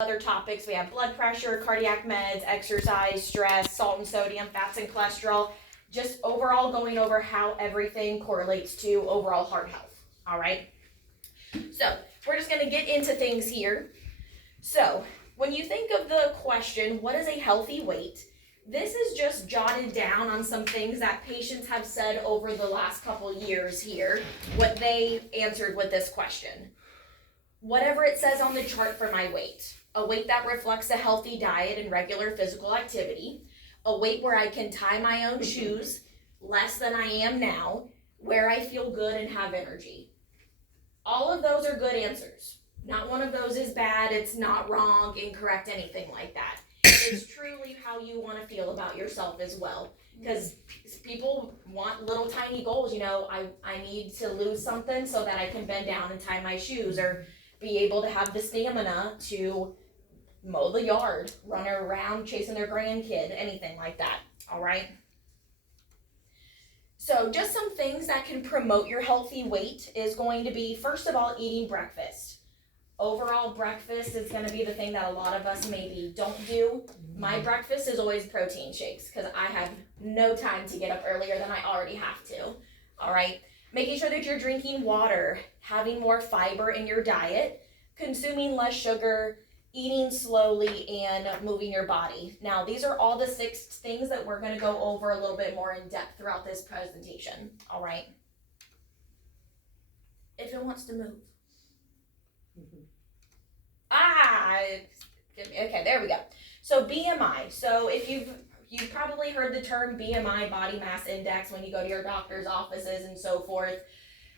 Other topics, we have blood pressure, cardiac meds, exercise, stress, salt and sodium, fats and cholesterol, just overall going over how everything correlates to overall heart health. All right, so we're just going to get into things here. So when you think of the question, what is a healthy weight? This is just jotted down on some things that patients have said over the last couple years here, what they answered with this question. Whatever it says on the chart for my weight. A weight that reflects a healthy diet and regular physical activity. A weight where I can tie my own shoes, less than I am now, where I feel good and have energy. All of those are good answers. Not one of those is bad, it's not wrong, incorrect, anything like that. It's truly how you want to feel about yourself as well. Because people want little tiny goals, I need to lose something so that I can bend down and tie my shoes, or be able to have the stamina to mow the yard, run around chasing their grandkid, anything like that, all right? So just some things that can promote your healthy weight is going to be, first of all, eating breakfast. Overall, breakfast is going to be the thing that a lot of us maybe don't do. My breakfast is always protein shakes because I have no time to get up earlier than I already have to, all right? Making sure that you're drinking water, having more fiber in your diet, consuming less sugar, eating slowly, and moving your body. Now, these are all the 6 things that we're going to go over a little bit more in depth throughout this presentation, all right? If it wants to move. Okay, there we go. So BMI. So if you've probably heard the term BMI, body mass index, when you go to your doctor's offices and so forth.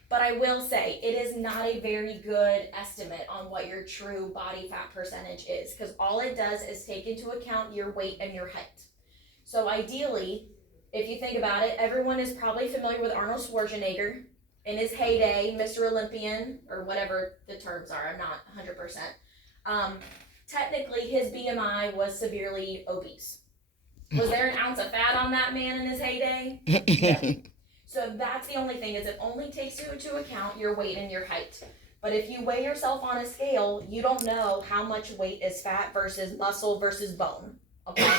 But I will say it is not a very good estimate on what your true body fat percentage is, because all it does is take into account your weight and your height. So ideally, if you think about it, everyone is probably familiar with Arnold Schwarzenegger. In his heyday, Mr. Olympian, or whatever the terms are, I'm not 100%. Technically, his BMI was severely obese. Was there an ounce of fat on that man in his heyday? No. So that's the only thing, is it only takes into account your weight and your height. But if you weigh yourself on a scale, you don't know how much weight is fat versus muscle versus bone. Okay?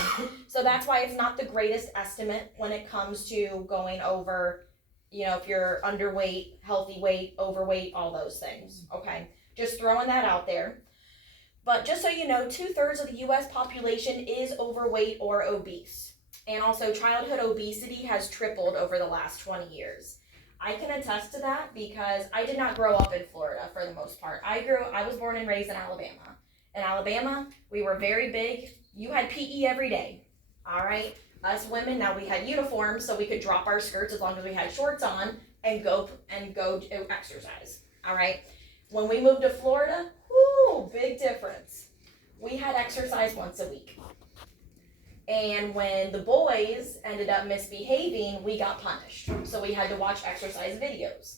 So that's why it's not the greatest estimate when it comes to going over, if you're underweight, healthy weight, overweight, all those things. Okay? Just throwing that out there. But just so you know, 2/3 of the U.S. population is overweight or obese. And also, childhood obesity has tripled over the last 20 years. I can attest to that because I did not grow up in Florida for the most part. I was born and raised in Alabama. In Alabama, we were very big. You had PE every day, all right? Us women, now we had uniforms so we could drop our skirts as long as we had shorts on and go to exercise, all right? When we moved to Florida, big difference. We had exercise once a week. And when the boys ended up misbehaving, we got punished. So we had to watch exercise videos.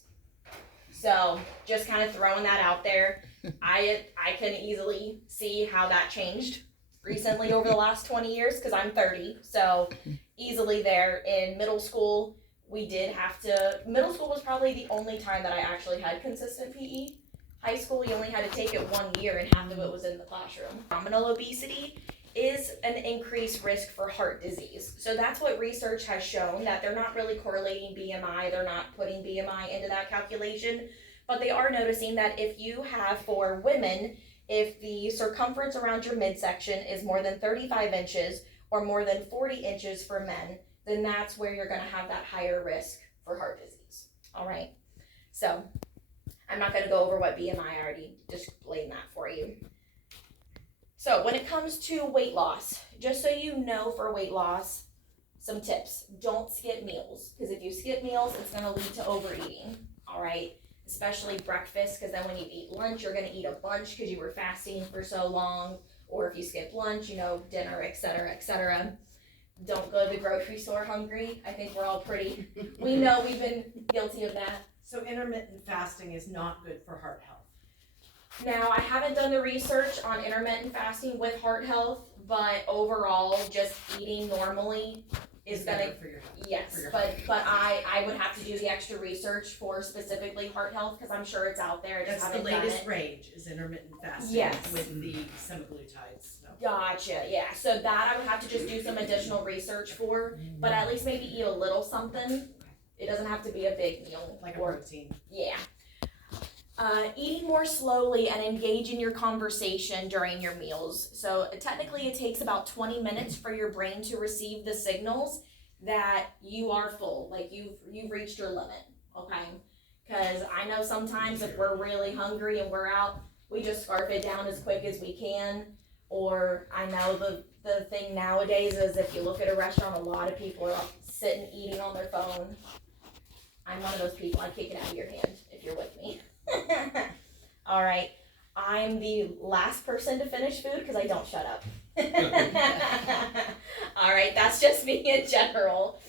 So just kind of throwing that out there. I can easily see how that changed recently over the last 20 years because I'm 30. So easily there. In middle school, middle school was probably the only time that I actually had consistent PE. High school, you only had to take it 1 year and half of it was in the classroom. Abdominal obesity is an increased risk for heart disease. So that's what research has shown, that they're not really correlating BMI, they're not putting BMI into that calculation, but they are noticing that if you have, for women, if the circumference around your midsection is more than 35 inches or more than 40 inches for men, then that's where you're gonna have that higher risk for heart disease, all right? So, I'm not going to go over what BMI, I already explained that for you. So when it comes to weight loss, just so you know, for weight loss, some tips. Don't skip meals, because if you skip meals, it's going to lead to overeating, all right? Especially breakfast, because then when you eat lunch, you're going to eat a bunch because you were fasting for so long. Or if you skip lunch, dinner, etc., etc. Don't go to the grocery store hungry. I think we're all we know we've been guilty of that. So intermittent fasting is not good for heart health. Now, I haven't done the research on intermittent fasting with heart health, but overall, just eating normally is gonna, for your health. yes, for your but I would have to do the extra research for specifically heart health, because I'm sure it's out there. I just That's the haven't done latest it. range is intermittent fasting Yes. with the semaglutides. So. Gotcha, yeah. So that I would have to just do some additional research for, but at least maybe eat a little something. It doesn't have to be a big meal. Like a or, protein. yeah. Eating more slowly and engage in your conversation during your meals. So technically it takes about 20 minutes for your brain to receive the signals that you are full, like you've reached your limit, okay? Because I know sometimes if we're really hungry and we're out, we just scarf it down as quick as we can. Or I know the thing nowadays is if you look at a restaurant, a lot of people are sitting eating on their phone. I'm one of those people. I kick it out of your hand if you're with me. All right. I'm the last person to finish food because I don't shut up. All right. That's just me in general.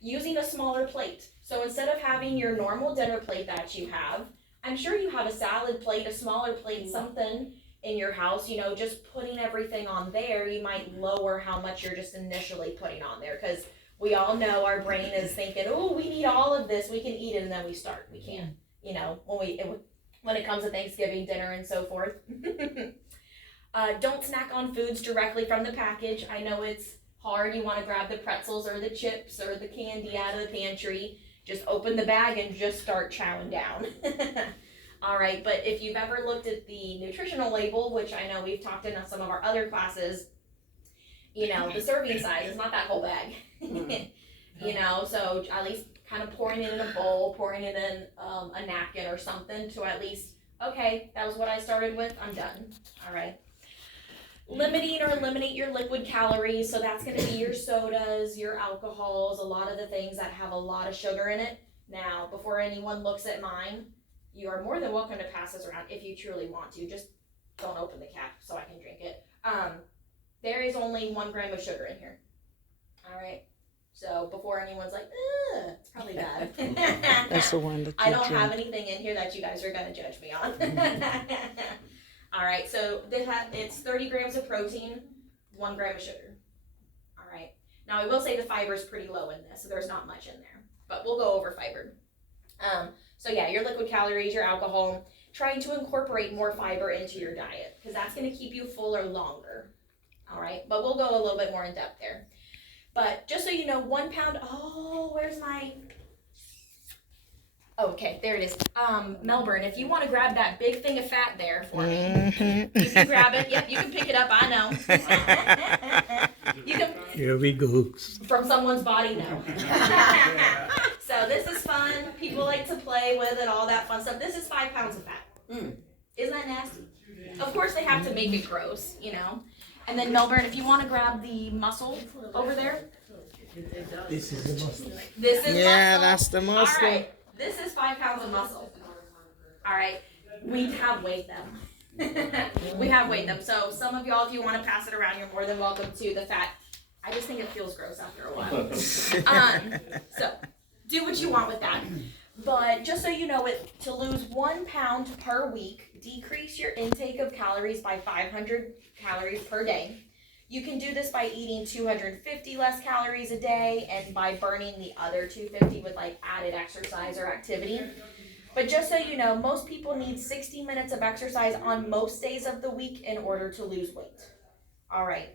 Using a smaller plate. So instead of having your normal dinner plate that you have, I'm sure you have a salad plate, a smaller plate, something in your house, you know, just putting everything on there, you might lower how much you're just initially putting on there, because we all know our brain is thinking, oh, we need all of this, we can eat it, and then we start. We can't, you know, when it comes to Thanksgiving dinner and so forth. Don't snack on foods directly from the package. I know it's hard. You want to grab the pretzels or the chips or the candy out of the pantry. Just open the bag and just start chowing down. All right, but if you've ever looked at the nutritional label, which I know we've talked in some of our other classes, you know, the serving size is not that whole bag. You know, so at least kind of pouring it in a bowl, pouring it in a napkin or something to at least, okay, that was what I started with, I'm done. All right. Limiting or eliminate your liquid calories, so that's going to be your sodas, your alcohols, a lot of the things that have a lot of sugar in it. Now, before anyone looks at mine, you are more than welcome to pass this around if you truly want to. Just don't open the cap so I can drink it. There is only 1 gram of sugar in here. All right. So before anyone's like, it's probably bad. That's the one that I don't drink. have anything in here that you guys are going to judge me on. All right. So it's 30 grams of protein, 1 gram of sugar. All right. Now I will say the fiber is pretty low in this, so there's not much in there, but we'll go over fiber. So yeah, your liquid calories, your alcohol, trying to incorporate more fiber into your diet because that's going to keep you fuller longer. All right, but we'll go a little bit more in depth there. But just so you know, 1 pound, where's my, okay, there it is. Melbourne, if you want to grab that big thing of fat there for me, you can grab it. Yep, you can pick it up, I know. You can, Here we go. from someone's body, no. So this is fun. People like to play with it, all that fun stuff. This is 5 pounds of fat. Isn't that nasty? Of course they have to make it gross, you know. And then Melbourne, if you want to grab the muscle over there. This is the muscle. This is muscle. That's the muscle. All right. This is 5 pounds of muscle. All right. We have weighed them. We have weighed them. So some of y'all, if you want to pass it around, you're more than welcome to. The fat, I just think it feels gross after a while. So do what you want with that. But just so you know, to lose 1 pound per week, decrease your intake of calories by 500 calories per day. You can do this by eating 250 less calories a day and by burning the other 250 with like added exercise or activity. But just so you know, most people need 60 minutes of exercise on most days of the week in order to lose weight. All right.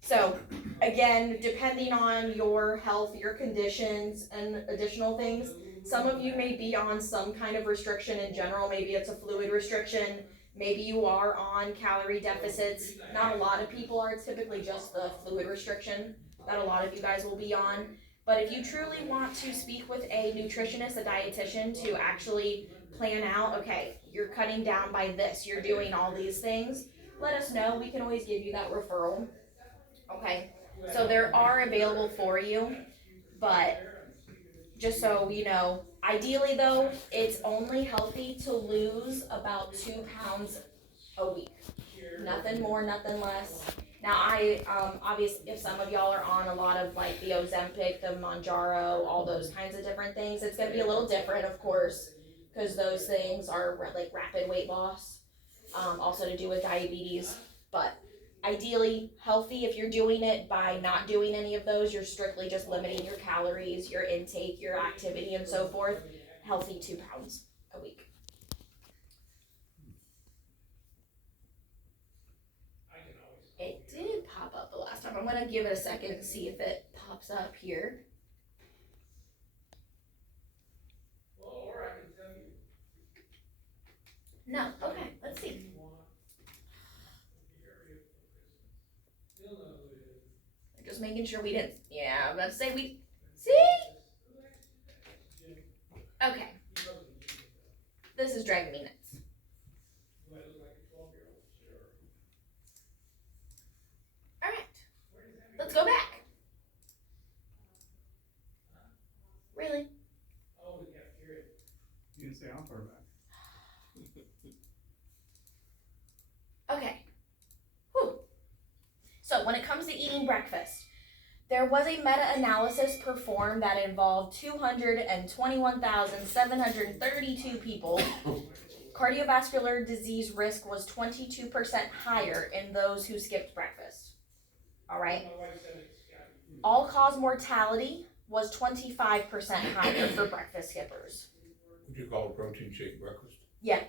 So again, depending on your health, your conditions, and additional things, some of you may be on some kind of restriction in general. Maybe it's a fluid restriction. Maybe you are on calorie deficits. Not a lot of people are. It's typically just the fluid restriction that a lot of you guys will be on. But if you truly want to speak with a nutritionist, a dietitian, to actually plan out, okay, you're cutting down by this, you're doing all these things, let us know. We can always give you that referral. Okay, so there are available for you, but just so you know, ideally though, it's only healthy to lose about 2 pounds a week. Nothing more, nothing less. Now obviously if some of y'all are on a lot of like the Ozempic, the Mounjaro, all those kinds of different things, it's gonna be a little different of course, because those things are like rapid weight loss, also to do with diabetes, but ideally healthy. If you're doing it by not doing any of those, you're strictly just limiting your calories, your intake, your activity, and so forth. Healthy 2 pounds a week. It did pop up the last time. I'm gonna give it a second and see if it pops up here. No, okay, let's see. Just making sure we didn't, yeah, I'm about to say we, see? Okay. This is dragging me nuts. Alright, let's go back. Really? You didn't say how far back. Okay. Whew. So when it comes to eating breakfast, there was a meta-analysis performed that involved 221,732 people. Cardiovascular disease risk was 22% higher in those who skipped breakfast. All right. All-cause mortality was 25% higher for breakfast skippers. Would you call a protein shake breakfast? Yeah.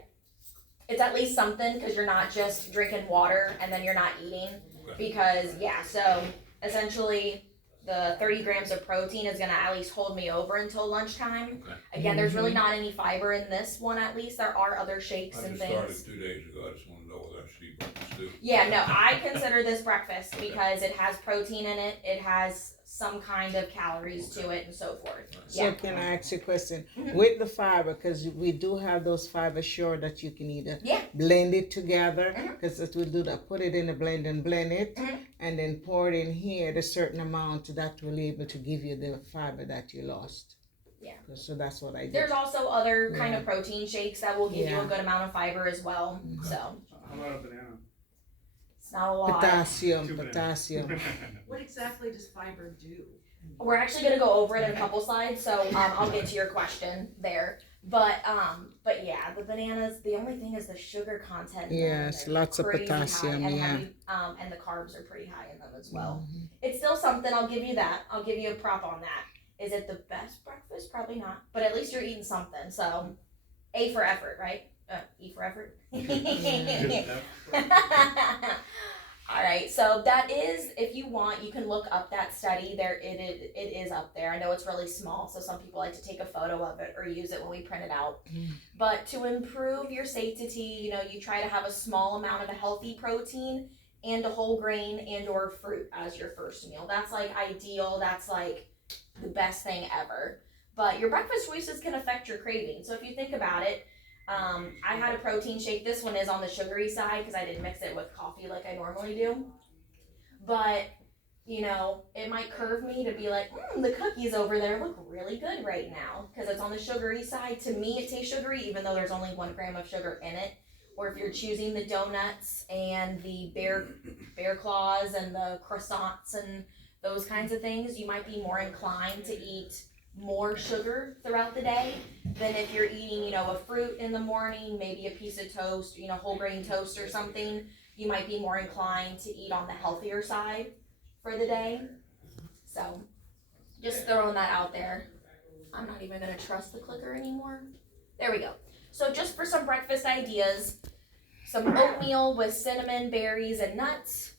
It's at least something because you're not just drinking water and then you're not eating. Okay. Because, yeah, so essentially the 30 grams of protein is going to at least hold me over until lunchtime. Okay. Again, there's really not any fiber in this one, at least. There are other shakes I and just things. started 2 days ago. I just want to know whether I should eat breakfast too. Yeah, no, I consider this breakfast because it has protein in it. It has some kind of calories to it and so forth. So Yeah. can I ask you a question? Mhm. With the fiber, because we do have those fiber sure that you can either Yeah. blend it together, Mhm. because it will do that, put it in the blend and blend it, Mhm. and then pour it in here, the certain amount that will able to give you the fiber that you lost. Yeah. So that's what I did. There's also other kind of protein shakes that will give you a Yeah. good amount of fiber as well. So How about a banana? it's not a lot. Potassium, Two bananas. potassium. What exactly does fiber do? We're actually gonna go over it in a couple slides, so I'll get to your question there. But yeah, the bananas. The only thing is the sugar content. in them, Yes, they're lots of crazy potassium, high and yeah. heavy, and the carbs are pretty high in them as well. Mhm. It's still something. I'll give you that. I'll give you a prop on that. Is it the best breakfast? Probably not. But at least you're eating something. So, A for effort, right? E for effort. All right, so that is, if you want, you can look up that study. It is up there. I know it's really small, so some people like to take a photo of it or use it when we print it out. But to improve your satiety, you try to have a small amount of a healthy protein and a whole grain and or fruit as your first meal. That's like ideal. That's like the best thing ever. But your breakfast choices can affect your craving. So if you think about it, I had a protein shake. This one is on the sugary side because I didn't mix it with coffee like I normally do. But, it might curve me to be like, the cookies over there look really good right now because it's on the sugary side. To me, it tastes sugary even though there's only 1 gram of sugar in it. Or if you're choosing the donuts and the bear claws and the croissants and those kinds of things, you might be more inclined to eat more sugar throughout the day than if you're eating, a fruit in the morning, maybe a piece of toast, whole grain toast or something. You might be more inclined to eat on the healthier side for the day. So, just throwing that out there. I'm not even gonna trust the clicker anymore. There we go. So just for some breakfast ideas, some oatmeal with cinnamon, berries, and nuts,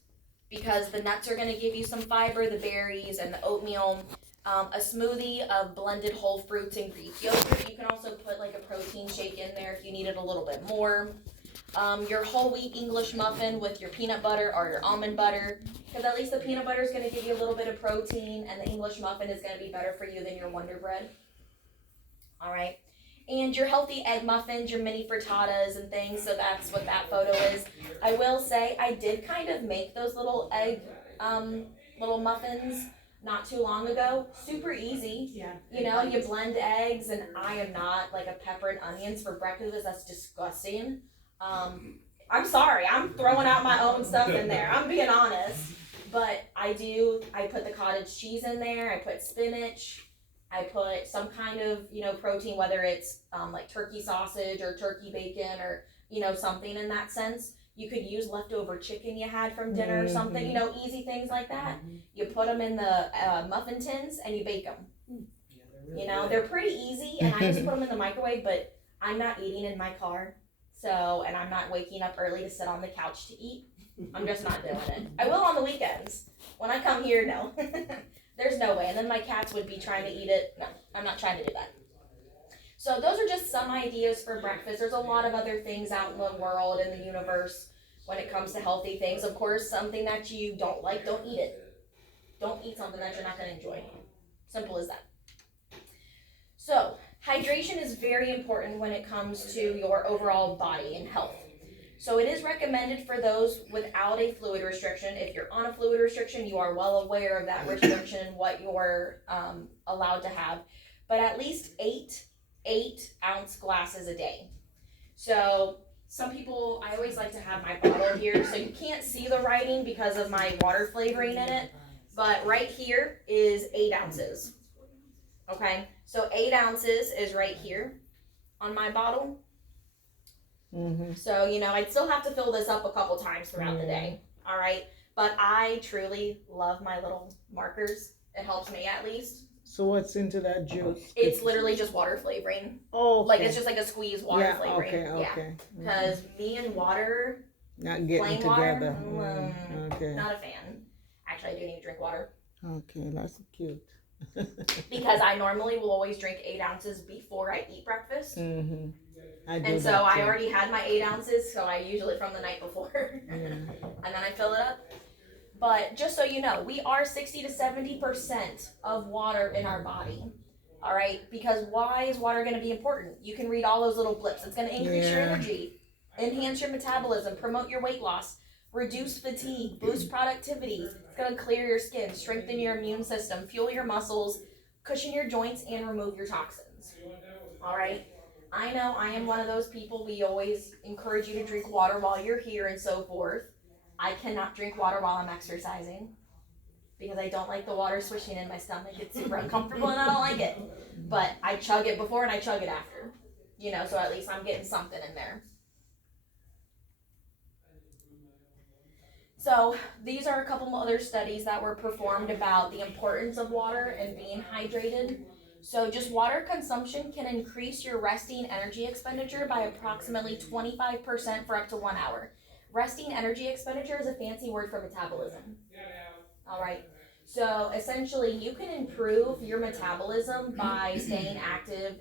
because the nuts are gonna give you some fiber, the berries and the oatmeal. A smoothie of blended whole fruits and Greek yogurt. You can also put like a protein shake in there if you need it a little bit more. Your whole wheat English muffin with your peanut butter or your almond butter, because at least the peanut butter is going to give you a little bit of protein, and the English muffin is going to be better for you than your Wonder Bread. All right. And your healthy egg muffins, your mini frittatas and things, so that's what that photo is. I will say I did kind of make those little egg little muffins not too long ago. Super easy. Yeah. You blend eggs, and I am not like a pepper and onions for breakfast. That's disgusting. I'm sorry. I'm throwing out my own stuff in there. I'm being honest. But I put the cottage cheese in there. I put spinach. I put some kind of, protein, whether it's like turkey sausage or turkey bacon or, something in that sense. You could use leftover chicken you had from dinner or something, you know, easy things like that. You put them in the muffin tins and you bake them. You know, they're pretty easy, and I just put them in the microwave, but I'm not eating in my car. So, and I'm not waking up early to sit on the couch to eat. I'm just not doing it. I will on the weekends. When I come here, no. There's no way. And then my cats would be trying to eat it. No, I'm not trying to do that. So those are just some ideas for breakfast. There's a lot of other things out in the world and the universe when it comes to healthy things. Of course, something that you don't like, don't eat it. Don't eat something that you're not going to enjoy. Simple as that. So, hydration is very important when it comes to your overall body and health. So it is recommended for those without a fluid restriction. If you're on a fluid restriction, you are well aware of that restriction and what you're allowed to have. But at least 8-ounce glasses a day. So some people, I always like to have my bottle here, so you can't see the writing because of my water flavoring in it. But right here is 8 ounces. Okay, so 8 ounces is right here on my bottle. So, you know, I'd still have to fill this up a couple times throughout the day. All right, but I truly love my little markers. It helps me at least. So what's into that juice? It's literally just water flavoring. Oh, okay. Like it's just like a squeezed water flavoring. Okay. Because me and water, Not getting plain together. water, Okay. not a fan. Actually, I do need to drink water. Okay, that's cute. Because I normally will always drink 8 ounces before I eat breakfast. I do And so that I too. already had my 8 ounces, so I usually from the night before. And then I fill it up. But just so you know, we are 60 to 70% of water in our body. All right? Because why is water going to be important? You can read all those little blips. It's going to increase your energy, enhance your metabolism, promote your weight loss, reduce fatigue, boost productivity. It's going to clear your skin, strengthen your immune system, fuel your muscles, cushion your joints, and remove your toxins. All right? I know I am one of those people. We always encourage you to drink water while you're here and so forth. I cannot drink water while I'm exercising because I don't like the water swishing in my stomach. It's super uncomfortable and I don't like it. But I chug it before and I chug it after. You know, so at least I'm getting something in there. So these are a couple other studies that were performed about the importance of water and being hydrated. So just water consumption can increase your resting energy expenditure by approximately 25% for up to 1 hour. Resting energy expenditure is a fancy word for metabolism. All right. So essentially, you can improve your metabolism by staying active,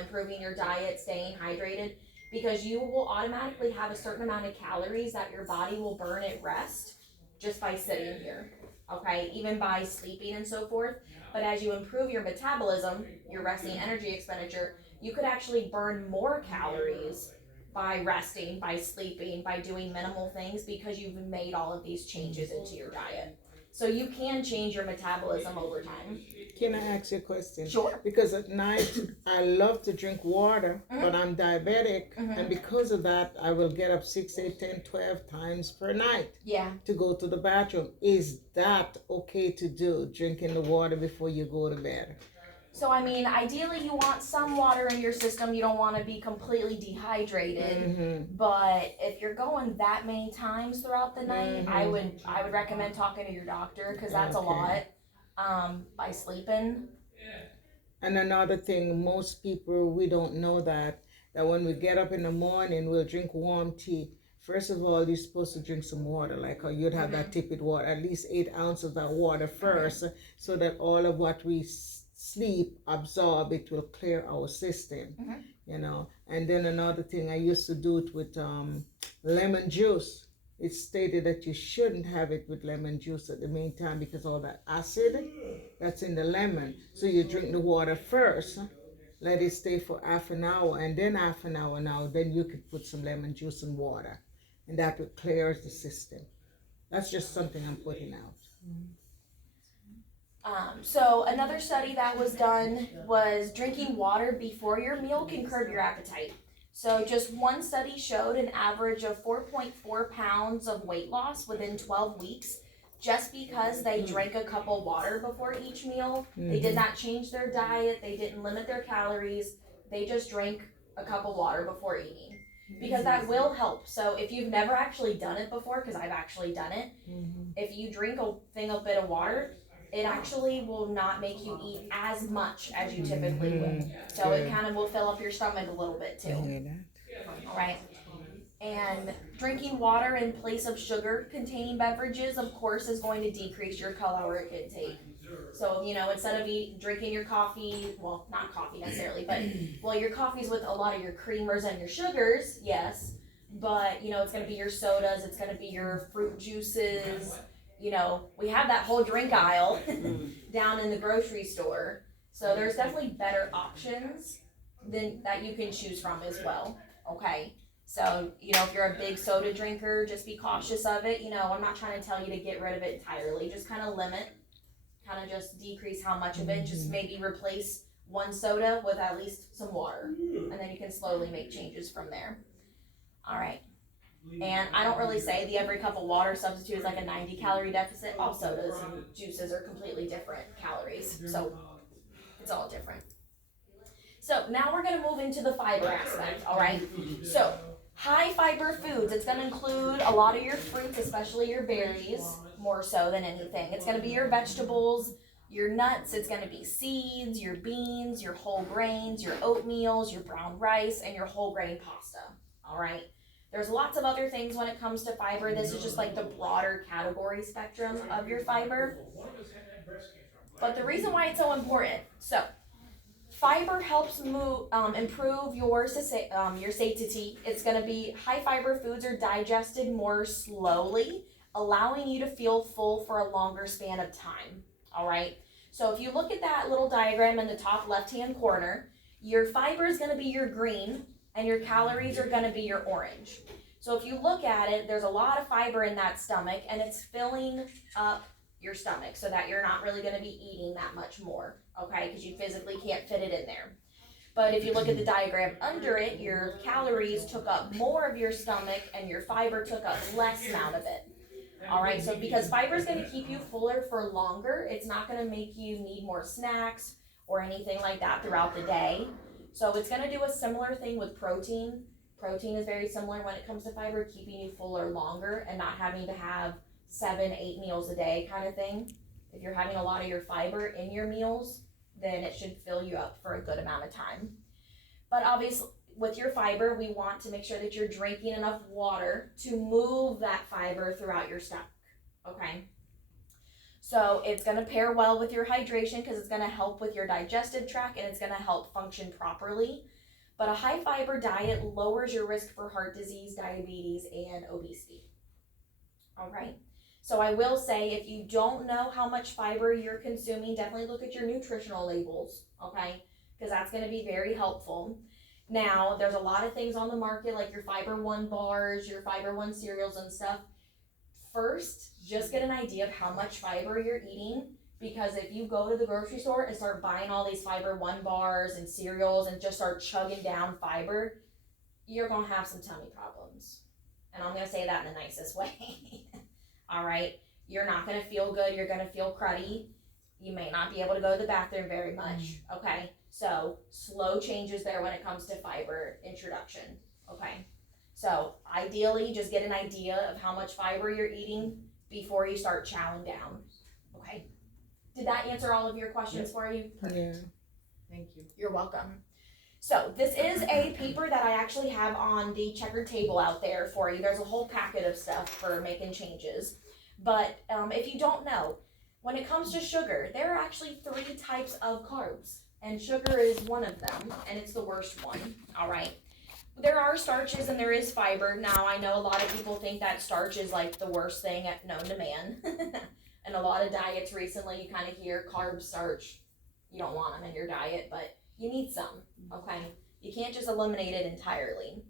improving your diet, staying hydrated, because you will automatically have a certain amount of calories that your body will burn at rest just by sitting here. Okay, even by sleeping and so forth. But as you improve your metabolism, your resting energy expenditure, you could actually burn more calories by resting, by sleeping, by doing minimal things because you've made all of these changes into your diet. So you can change your metabolism over time. Can I ask you a question? Sure. Because at night I love to drink water, but I'm diabetic, and because of that I will get up 6, 8, 10, 12 times per night to go to the bathroom. Is that okay to do, drinking the water before you go to bed? So, I mean, ideally you want some water in your system. You don't want to be completely dehydrated. But if you're going that many times throughout the night, I would recommend talking to your doctor because that's a lot by sleeping. And another thing, most people, we don't know that when we get up in the morning, we'll drink warm tea. First of all, you're supposed to drink some water, like how you'd have that tepid water, at least 8 ounces of that water first, so that all of what we sleep absorb, it will clear our system, you know. And then another thing, I used to do it with lemon juice. It's stated that you shouldn't have it with lemon juice at the main time because all that acid that's in the lemon. So you drink the water first, let it stay for half an hour, and then half an hour now, then you could put some lemon juice and water, and that will clear the system. That's just something I'm putting out. So another study that was done was drinking water before your meal can curb your appetite. So just one study showed an average of 4.4 pounds of weight loss within 12 weeks just because they drank a cup of water before each meal. They did not change their diet. They didn't limit their calories. They just drank a cup of water before eating. because that will help. So if you've never actually done it before, because I've actually done it, if you drink a bit of water, it actually will not make you eat as much as you typically would. So it kind of will fill up your stomach a little bit I too. hear that. All right. And drinking water in place of sugar containing beverages, of course, is going to decrease your caloric intake. So, instead of drinking your coffee, well, not coffee necessarily, but, well, your coffee's with a lot of your creamers and your sugars, yes. But, it's going to be your sodas, it's going to be your fruit juices. We have that whole drink aisle down in the grocery store. So there's definitely better options that you can choose from as well, okay? So, if you're a big soda drinker, just be cautious of it. I'm not trying to tell you to get rid of it entirely. Just kind of limit, kind of just decrease how much of it. Just maybe replace one soda with at least some water. And then you can slowly make changes from there. All right. And I don't really say the every cup of water substitute is like a 90-calorie deficit. All sodas and juices are completely different calories. So it's all different. So now we're going to move into the fiber aspect, all right? So high fiber foods, it's going to include a lot of your fruits, especially your berries, more so than anything. It's going to be your vegetables, your nuts, it's going to be seeds, your beans, your whole grains, your oatmeals, your brown rice, and your whole grain pasta, all right? There's lots of other things when it comes to fiber. This is just like the broader category spectrum of your fiber. But the reason why it's so important, so fiber helps improve your satiety. It's going to be high fiber foods are digested more slowly, allowing you to feel full for a longer span of time. All right. So if you look at that little diagram in the top left-hand corner, your fiber is going to be your green and your calories are going to be your orange. So if you look at it, there's a lot of fiber in that stomach and it's filling up your stomach so that you're not really going to be eating that much more, okay, because you physically can't fit it in there. But if you look at the diagram under it, your calories took up more of your stomach and your fiber took up less amount of it. All right, so because fiber is going to keep you fuller for longer, it's not going to make you need more snacks or anything like that throughout the day. So it's going to do a similar thing with protein. Protein is very similar when it comes to fiber, keeping you fuller longer and not having to have 7-8 meals a day kind of thing. If you're having a lot of your fiber in your meals, then it should fill you up for a good amount of time. But obviously, with your fiber, we want to make sure that you're drinking enough water to move that fiber throughout your stomach, okay? So it's going to pair well with your hydration because it's going to help with your digestive tract and it's going to help function properly. But a high fiber diet lowers your risk for heart disease, diabetes, and obesity. All right. So I will say, if you don't know how much fiber you're consuming, definitely look at your nutritional labels, okay? Because that's going to be very helpful. Now, there's a lot of things on the market like your Fiber One bars, your Fiber One cereals and stuff. First, just get an idea of how much fiber you're eating, because if you go to the grocery store and start buying all these Fiber One bars and cereals and just start chugging down fiber, you're going to have some tummy problems. And I'm going to say that in the nicest way. All right? You're not going to feel good. You're going to feel cruddy. You may not be able to go to the bathroom very much. Okay? So slow changes there when it comes to fiber introduction. Okay? So ideally, just get an idea of how much fiber you're eating before you start chowing down. Okay? Did that answer all of your questions for you? Yeah. Thank you. You're welcome. So this is a paper that I actually have on the checkered table out there for you. There's a whole packet of stuff for making changes. But if you don't know, when it comes to sugar, there are actually 3 types of carbs. And sugar is one of them, and it's the worst one, all right? There are starches and there is fiber. Now, I know a lot of people think that starch is like the worst thing known to man. And a lot of diets recently, you kind of hear carb, starch. You don't want them in your diet, but you need some, okay? You can't just eliminate it entirely.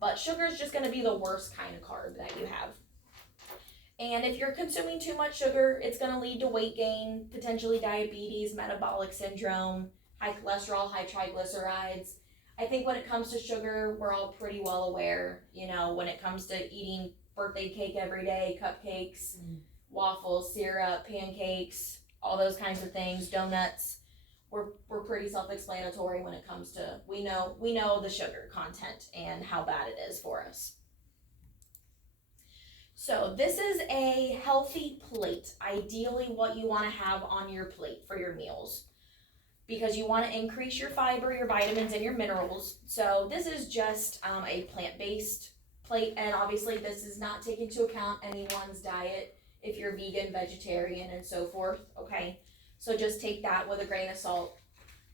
But sugar is just going to be the worst kind of carb that you have. And if you're consuming too much sugar, it's going to lead to weight gain, potentially diabetes, metabolic syndrome, high cholesterol, high triglycerides. I think when it comes to sugar, we're all pretty well aware, when it comes to eating birthday cake every day, cupcakes, waffles, syrup, pancakes, all those kinds of things, donuts. we're pretty self-explanatory when it comes to, we know the sugar content and how bad it is for us. So this is a healthy plate, ideally what you want to have on your plate for your meals, because you want to increase your fiber, your vitamins, and your minerals. So this is just a plant-based plate, and obviously this is not taking into account anyone's diet if you're vegan, vegetarian, and so forth, okay? So just take that with a grain of salt.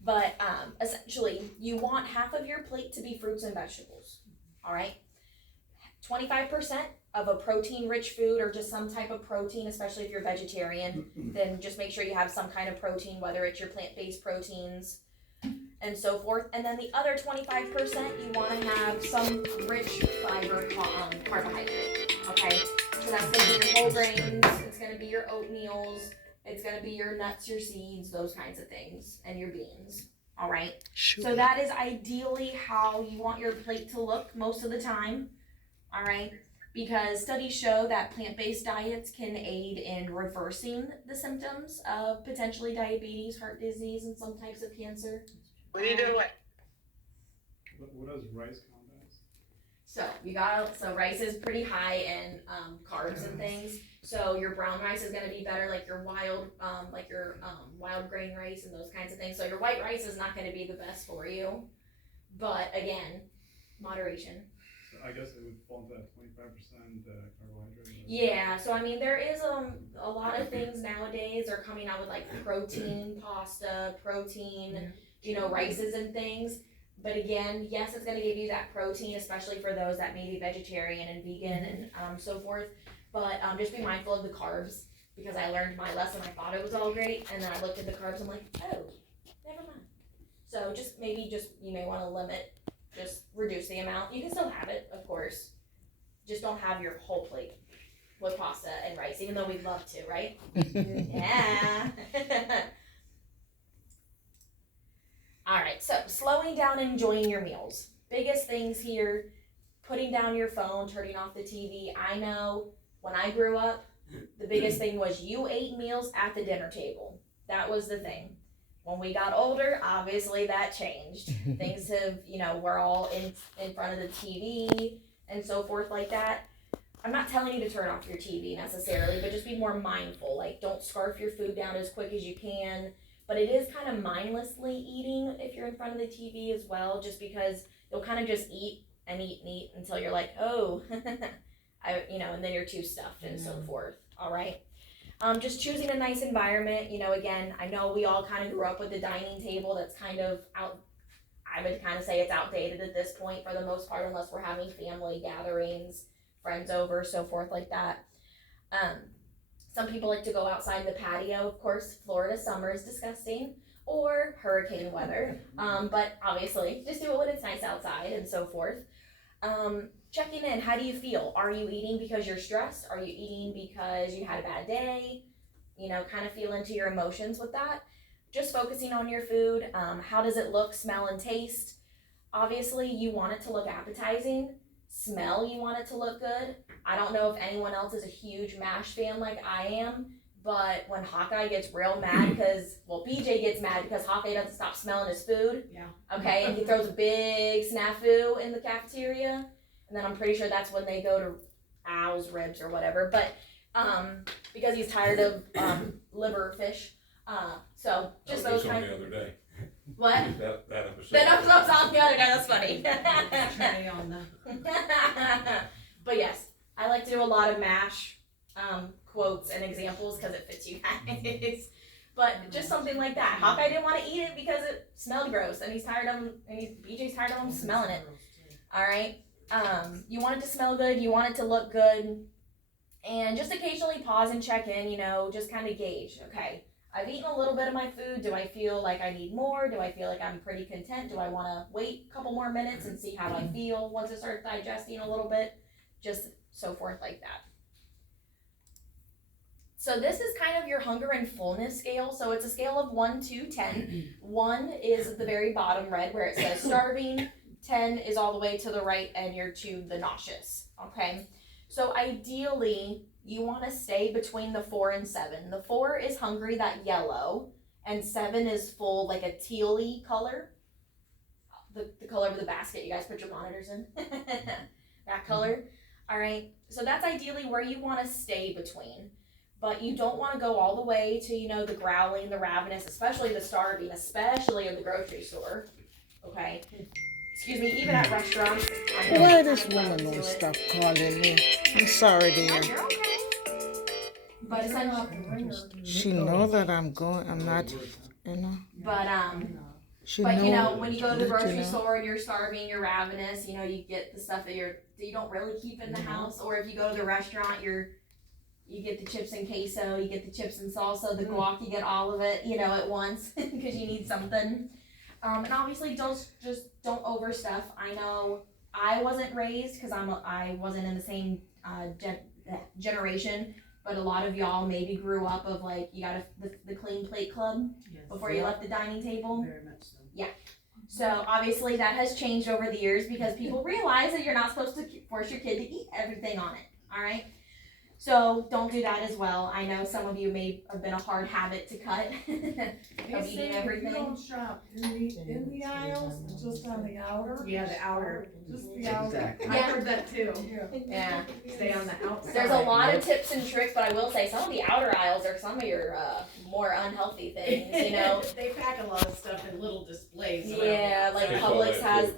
But essentially, you want half of your plate to be fruits and vegetables, all right? 25% of a protein-rich food, or just some type of protein, especially if you're vegetarian, then just make sure you have some kind of protein, whether it's your plant-based proteins and so forth. And then the other 25%, you want to have some rich fiber carbohydrate, okay? So that's going to be your whole grains, it's going to be your oatmeals, it's going to be your nuts, your seeds, those kinds of things, and your beans, all right? Sure. So that is ideally how you want your plate to look most of the time, all right? Because studies show that plant-based diets can aid in reversing the symptoms of potentially diabetes, heart disease, and some types of cancer. What does rice count as? So rice is pretty high in carbs and things. So your brown rice is gonna be better, like your wild grain rice and those kinds of things. So your white rice is not gonna be the best for you, but again, moderation. So I guess it would fall into that 25% carbohydrate. Yeah, so I mean there is a lot of things nowadays are coming out with like protein pasta, protein, rices and things. But again, yes, it's gonna give you that protein, especially for those that may be vegetarian and vegan and so forth. But just be mindful of the carbs, because I learned my lesson. I thought it was all great, and then I looked at the carbs. I'm like, oh, never mind. So you may want to just reduce the amount. You can still have it, of course. Just don't have your whole plate with pasta and rice, even though we'd love to, right? Yeah. All right, so slowing down and enjoying your meals. Biggest things here, putting down your phone, turning off the TV. I know when I grew up, the biggest thing was you ate meals at the dinner table. That was the thing. When we got older, obviously that changed. Things have, we're all in front of the TV and so forth like that. I'm not telling you to turn off your TV necessarily, but just be more mindful. Like, don't scarf your food down as quick as you can. But it is kind of mindlessly eating if you're in front of the TV as well, just because you'll kind of just eat and eat and eat until you're like, oh, and then you're too stuffed and so forth. All right. Just choosing a nice environment. Again, I know we all kind of grew up with the dining table that's kind of out. I would kind of say it's outdated at this point for the most part, unless we're having family gatherings, friends over, so forth like that. Some people like to go outside the patio. Of course, Florida summer is disgusting, or hurricane weather. But obviously, just do it when it's nice outside and so forth. Checking in, how do you feel? Are you eating because you're stressed? Are you eating because you had a bad day? Kind of feel into your emotions with that. Just focusing on your food. How does it look, smell, and taste? Obviously, you want it to look appetizing. Smell, you want it to look good. I don't know if anyone else is a huge MASH fan like I am, but when Hawkeye gets real mad BJ gets mad because Hawkeye doesn't stop smelling his food. Yeah. Okay, and he throws a big snafu in the cafeteria, and then I'm pretty sure that's when they go to Al's ribs or whatever, but because he's tired of liver fish. So just those kind kind the other day. What? That episode. That episode's on the other guy, that's funny. Tray on the. But yes, I like to do a lot of MASH quotes and examples because it fits you guys. But just something like that. Hawkeye didn't want to eat it because it smelled gross, and BJ's tired of him smelling it. All right. You want it to smell good. You want it to look good, and just occasionally pause and check in. Just kind of gauge. Okay, I've eaten a little bit of my food. Do I feel like I need more? Do I feel like I'm pretty content? Do I want to wait a couple more minutes and see how I feel once it starts digesting a little bit? Just so forth like that. So this is kind of your hunger and fullness scale. So it's a scale of 1 to 10. 1 is at the very bottom red where it says starving. 10 is all the way to the right and you're to the nauseous. Okay. So ideally you want to stay between the 4 and 7. The 4 is hungry, that yellow, and 7 is full, like a tealy color. The color of the basket you guys put your monitors in. That color. All right. So that's ideally where you want to stay between. But you don't want to go all the way to, the growling, the ravenous, especially the starving, especially in the grocery store. Okay. Excuse me, even at restaurants. Why this woman won't stop calling me? I'm sorry, dear. No, you're okay. But essentially, She know that I'm not, but She But know. when you go to the grocery you know. store and you're starving, you're ravenous, you get the stuff that you don't really keep in the house. Or if you go to the restaurant, you get the chips and queso, you get the chips and salsa, the guac, you get all of it, at once because you need something. And obviously, don't overstuff. I know I wasn't raised because I wasn't in the same generation. But a lot of y'all maybe grew up of like you got the clean plate club before you left the dining table. Very much so. Yeah. So obviously that has changed over the years because people realize that you're not supposed to force your kid to eat everything on it. All right. So don't do that as well. I know some of you may have been a hard habit to cut of eating everything. You don't shop in the aisles, just on the outer. Yeah, the outer. Just the outer. Exactly. Yeah. I heard that too. Yeah. Stay on the outside. There's a lot of tips and tricks, but I will say some of the outer aisles are some of your more unhealthy things. They pack a lot of stuff in little displays. Yeah, like They saw Publix that has. too.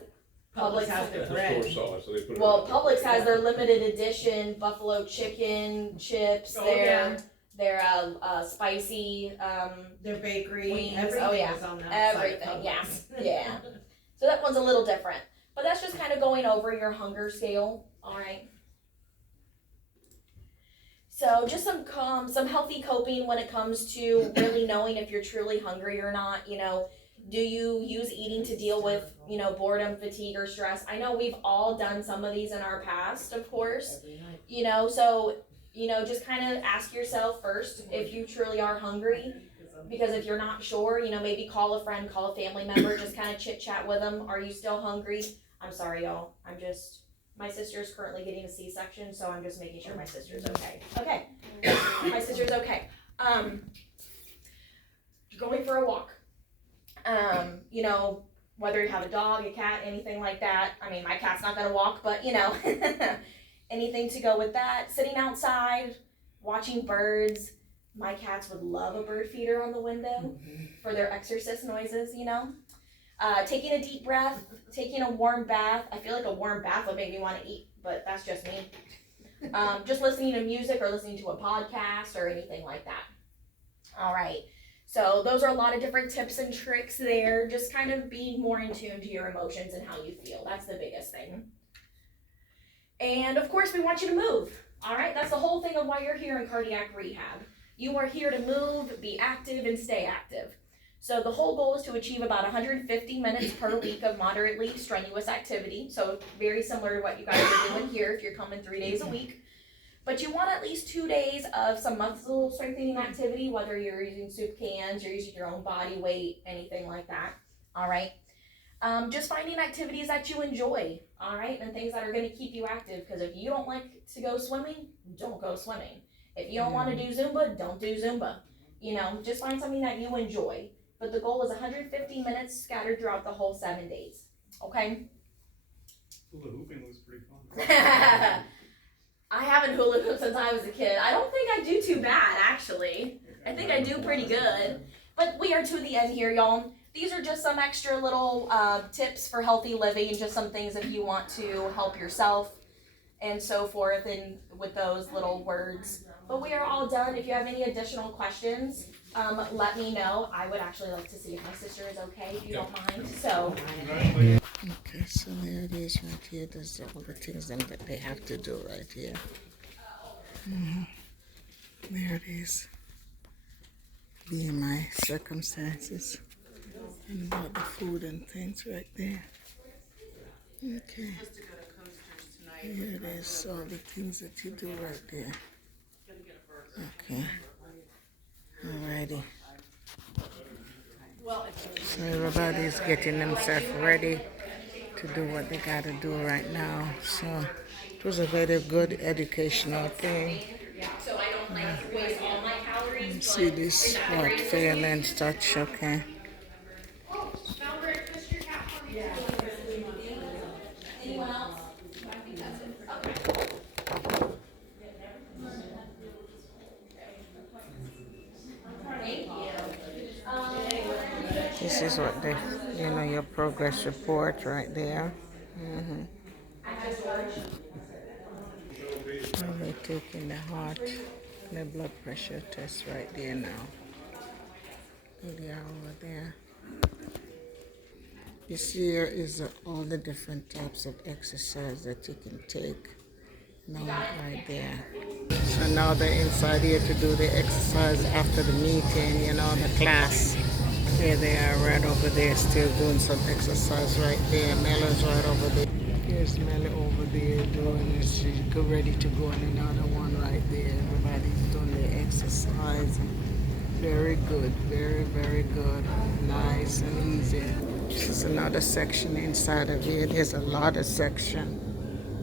Publix has their The bread. store saw it, so they put it. Well, in. Publix has their limited edition buffalo chicken chips. Oh, Their spicy Their bakery, Wings, everything oh, yeah. is on the outside. everything. of Yeah, Publix. yeah. So that one's a little different, but that's just kind of going over your hunger scale. All right. So just some healthy coping when it comes to really knowing if you're truly hungry or not. Do you use eating to deal with, boredom, fatigue, or stress? I know we've all done some of these in our past, of course. So, just kind of ask yourself first if you truly are hungry. Because if you're not sure, maybe call a friend, call a family member, just kind of chit chat with them. Are you still hungry? I'm sorry, y'all. My sister's currently getting a C-section, so I'm just making sure my sister's okay. Okay. My sister's okay. Going for a walk. Whether you have a dog, a cat, anything like that. I mean, my cat's not gonna walk, but anything to go with that. Sitting outside, watching birds. My cats would love a bird feeder on the window for their exorcist noises, taking a deep breath, taking a warm bath. I feel like a warm bath would make me want to eat, but that's just me. Just listening to music or listening to a podcast or anything like that. All right. So those are a lot of different tips and tricks there. Just kind of being more in tune to your emotions and how you feel. That's the biggest thing. And of course, we want you to move. All right. That's the whole thing of why you're here in cardiac rehab. You are here to move, be active, and stay active. So the whole goal is to achieve about 150 minutes per week of moderately strenuous activity. So very similar to what you guys are doing here if you're coming 3 days a week. But you want at least 2 days of some muscle strengthening activity, whether you're using soup cans, you're using your own body weight, anything like that. All right. Just finding activities that you enjoy. All right. And things that are going to keep you active. Because if you don't like to go swimming, don't go swimming. If you don't want to do Zumba, don't do Zumba. Just find something that you enjoy. But the goal is 150 minutes scattered throughout the whole 7 days. Okay? Hula hooping looks pretty fun. I haven't hula hooped since I was a kid. I don't think I do too bad, actually. I think I do pretty good. But we are to the end here, y'all. These are just some extra little tips for healthy living, just some things if you want to help yourself and so forth, and with those little words. But we are all done. If you have any additional questions, let me know. I would actually like to see if my sister is okay, if you don't mind. So. Okay, so there it is right here. There's all the things that they have to do right here. There it is. BMI circumstances. And about the food and things right there. Okay. Here it is, all the things that you do right there. Okay. Alrighty. So everybody's getting themselves ready to do what they gotta do right now. So it was a very good educational thing. So I don't waste all my calories See this what Fairlands touch, okay. Anyone else? Thank you. This is what the your progress report right there. Mm-hmm. They're taking the heart, the blood pressure test right there now. They are over there. This here is all the different types of exercise that you can take. Now right there. So now they're inside here to do the exercise after the meeting, the class. Here they are right over there still doing some exercise right there. Mello's right over there. Here's Mello over there doing this. She's ready to go on another one right there. Everybody's doing their exercise. Very good, very, very good. Nice and easy. This is another section inside of here. There's a lot of section.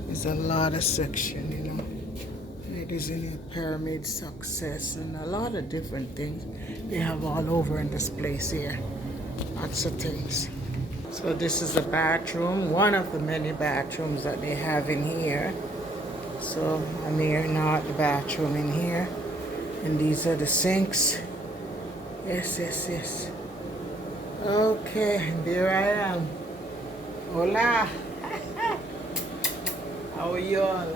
There's a lot of section, Ladies in your pyramid success and a lot of different things they have all over in this place here. Lots of things. So this is the bathroom, one of the many bathrooms that they have in here. So I'm here now at the bathroom in here. And these are the sinks. Yes. Okay, there I am. Hola. How are you all?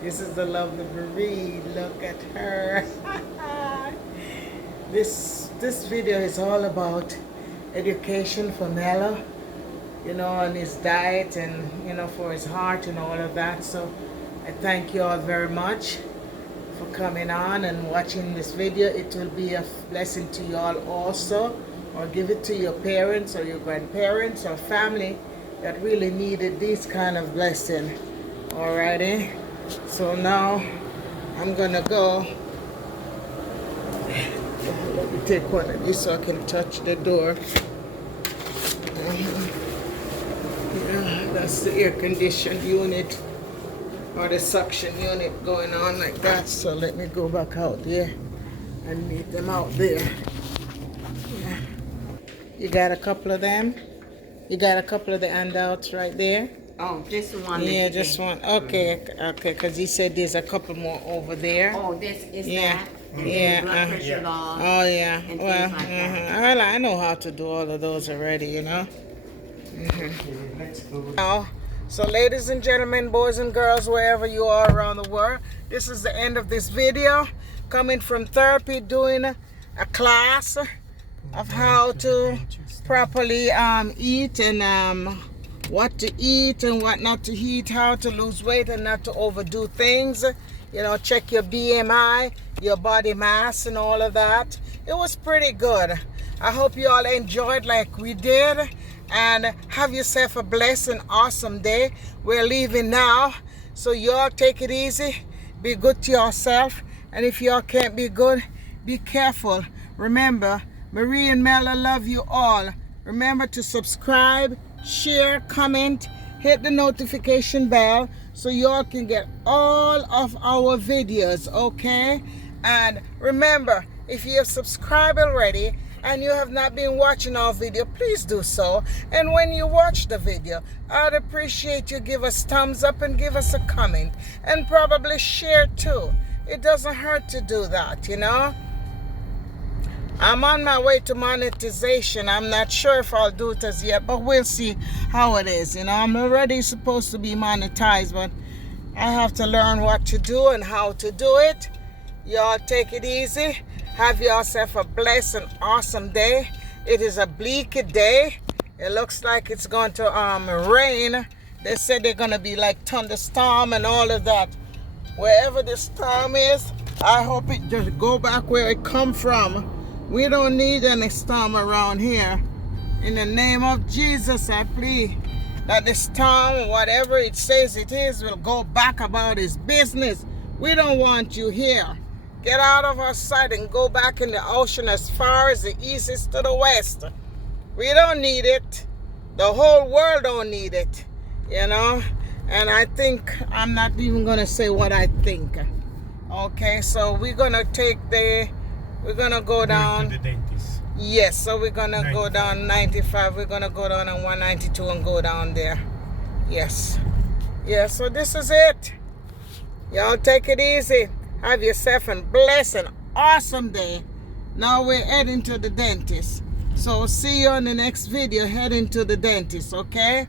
This is the lovely Marie. Look at her. This video is all about education for Mello, and his diet and, for his heart and all of that. So I thank you all very much for coming on and watching this video. It will be a blessing to you all also, or give it to your parents or your grandparents or family that really needed this kind of blessing. Alrighty, so now I'm gonna go. Let me take one of these so I can touch the door. Yeah, that's the air conditioned unit or the suction unit going on like that. So let me go back out there and meet them out there. Yeah. You got a couple of them? You got a couple of the handouts right there? Oh, just one. Yeah, just one. Okay, because he said there's a couple more over there. Oh, this is Yeah. that. And Yeah, blood pressure log. Oh, yeah. And Well, things like that. well, I know how to do all of those already, Now, so ladies and gentlemen, boys and girls, wherever you are around the world, this is the end of this video. Coming from therapy, doing a class of how to properly eat and what to eat and what not to eat, how to lose weight and not to overdo things. Check your BMI, your body mass and all of that. It was pretty good. I hope you all enjoyed like we did, and have yourself a blessed and awesome day. We're leaving now, so y'all take it easy, be good to yourself, and if y'all can't be good, be careful. Remember, Marie and Mello love you all. Remember to subscribe, share, comment, hit the notification bell so y'all can get all of our videos, okay? And remember, if you have subscribed already and you have not been watching our video, please do so. And when you watch the video, I'd appreciate you give us thumbs up and give us a comment, and probably share too. It doesn't hurt to do that, I'm on my way to monetization. I'm not sure if I'll do it as yet, but we'll see how it is. I'm already supposed to be monetized, but I have to learn what to do and how to do it. Y'all take it easy. Have yourself a blessed and awesome day. It is a bleak day. It looks like it's going to rain. They said they're going to be like thunderstorm and all of that. Wherever the storm is, I hope it just go back where it come from. We don't need any storm around here. In the name of Jesus, I plead that the storm, whatever it says it is, will go back about its business. We don't want you here. Get out of our sight and go back in the ocean as far as the east is to the west. We don't need it. The whole world don't need it, And I think I'm not even going to say what I think. Okay, so we're gonna go down. To the dentist. Yes, so we're gonna go 95. down 95. We're gonna go down on 192 and go down there. Yes. Yeah, so this is it. Y'all take it easy. Have yourself a blessed and awesome day. Now we're heading to the dentist. So see you on the next video heading to the dentist, okay?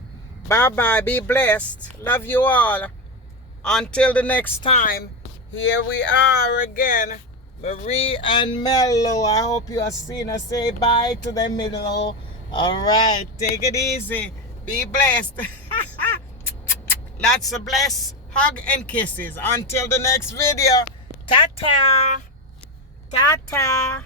Bye-bye. Be blessed. Love you all. Until the next time, here we are again. Marie and Mello. I hope you are seeing us. Say bye to them, Mello. All right. Take it easy. Be blessed. Lots of bless, hug, and kisses. Until the next video. Ta-ta. Ta-ta.